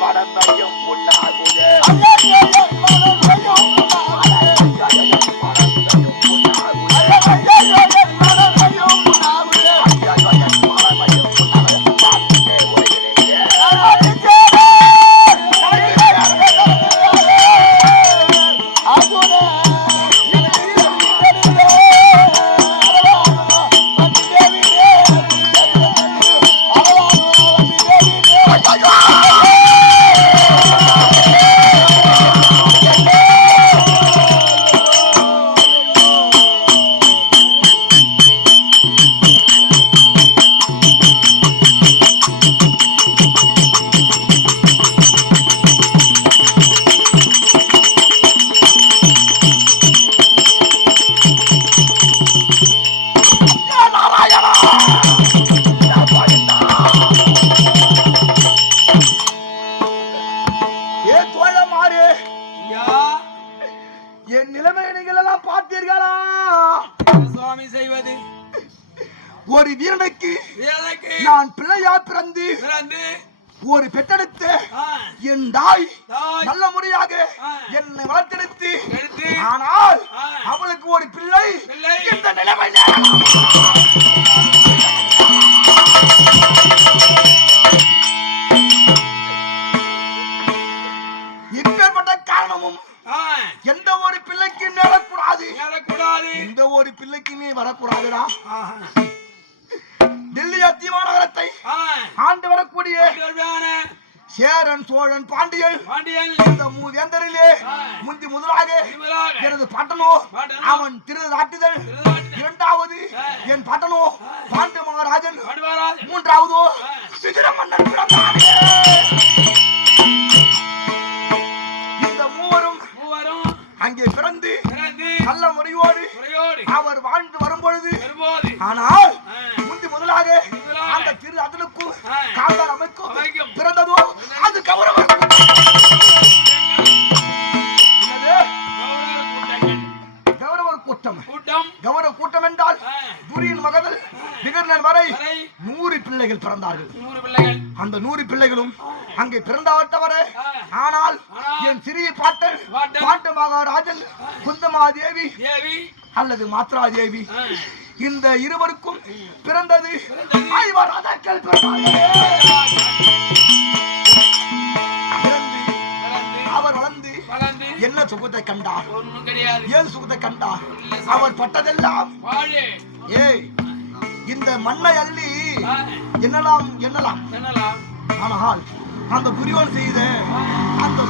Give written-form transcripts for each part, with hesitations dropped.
மனதையும் புண்ணாகுதே என் நிலைமை நீங்கள் எல்லாம் பார்த்தீர்களா? சுவாமி செய்வது ஒரு வீரனுக்கு நான் பிள்ளையா பிறந்து ஒரு பெற்றெடுத்து என் தாய் நல்ல முறையாக என்னை வளர்த்தெடுத்து, ஆனால் அவளுக்கு ஒரு பிள்ளை இந்த நிலைமை. இப்பேற்பட்ட காரணமும் எந்த ஒரு பிள்ளைக்கு நேரக்கூடாது, இந்த ஒரு பிள்ளைக்கு நீ வரக்கூடாதுடா. டெல்லி அத்திமாநகரத்தை ஆண்டு வரக்கூடிய சேரன் சோழன் பாண்டியன் இந்த மூவேந்தரிலே முந்தி முதலாக எனது பாட்டனோ அவன் திருதாட்டுதல், இரண்டாவது என் பாட்டனோ பாண்டு மகாராஜன், மூன்றாவதோ சிதிர மன்னன் பிறந்தார். இந்த மூவரும் அங்கே பிறந்து நல்ல முறையோடு அவர் வாழ்ந்து வரும்பொழுது, ஆனால் முந்தி முதலாக அந்த திரு அதனுக்கும் காவலர் அமைக்கும் பிறந்ததோ அது கௌரவ கூட்டம். கௌரவ கூட்டம் என்றால் துரியின் மகதல் விகர்ணன் வரை 100 பிள்ளைகள் பிறந்தார்கள். அந்த 100 பிள்ளைகளும் அங்கே பிறந்தவட்டவரே. ஆனால் என் சிறிய பாட்டன் பாண்டு மகாராஜன், குந்தமாதேவி அல்லது மாத்ரா தேவி, இந்த இருவருக்கும் பிறந்தது அவர் வளர்ந்து என்ன சுகத்தை கண்டார், ஏன் சுகத்தை கண்டார்? அவர் பட்டதெல்லாம் ஏய் இந்த மண்ணை அள்ளி என்னலாம் என்னலாம். ஆனால் அந்த புரிவன் செய்த அந்த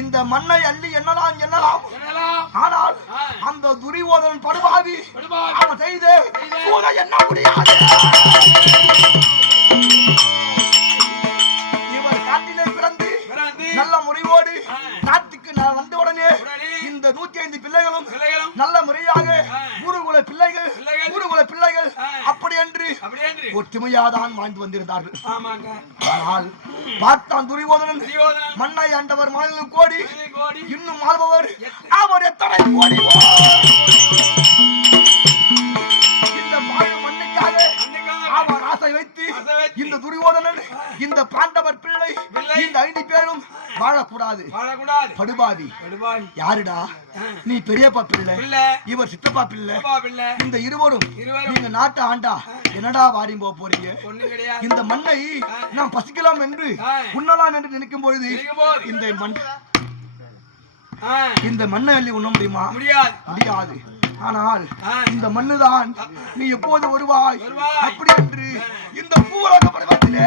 இந்த மண்ணை அள்ளி என்னலாம் என்னலாம். ஆனால் அந்த துரியோதனன் படுபாவி அவன் செய்த என்ன முடியாது. இவர் காட்டிலே பிறந்து நல்ல முறையோடு நாட்டுக்கு நான் வந்த உடனே இந்த 105 பிள்ளைகளும் நல்ல முறையாக ஊருகுல பிள்ளைகள் அப்படி என்று ஒற்றுமையாதான் வாழ்ந்து வந்திருந்தார்கள். ஆனால் பார்த்தான் துரியோதனன் மண்ணை ஆண்டவர் மாநிலம் கோடி, இன்னும் ஆள்பவர் அவர் எத்தனை கோடி. இந்த வாழு மண்ணுக்காக அவர் ஆசை வைத்து இந்த துரியோதனன் இந்த பாண்டவர் பிள்ளை இந்த 5 பேரும் வாழக்கூடாது. படுபாவி யாருடா? நீ பெரியப்பா பிள்ளை, இவர் சித்தப்பா பிள்ளை. இந்த இருவரும் நீங்க நாட்டை ஆண்டா என்னடா வாரி போக போறீங்க? இந்த மண்ணை நாம் பசிக்கலாம் என்று உண்ணலாம் என்று நினைக்கும் பொழுது இந்த மண்ணை அள்ளி உண்ண முடியுமா? முடியாது. ஆனால் இந்த மண்ணுதான் நீ எப்போது வருவாய் அப்படி என்று இந்த பூவுலக பருவத்திலே